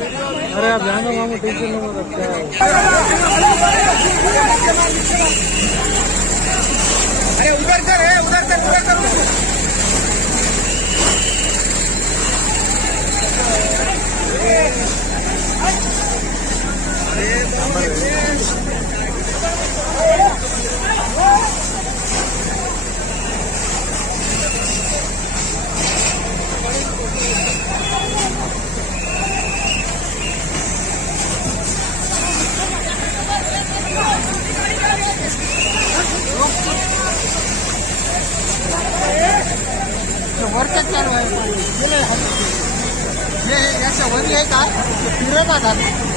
अरे आप जानो मामू टेंशन लो मत क्या है। अरे उधर कर है उधर कर वर्षात चालू आहे हे याच्या वरी आहे का फिरत आहे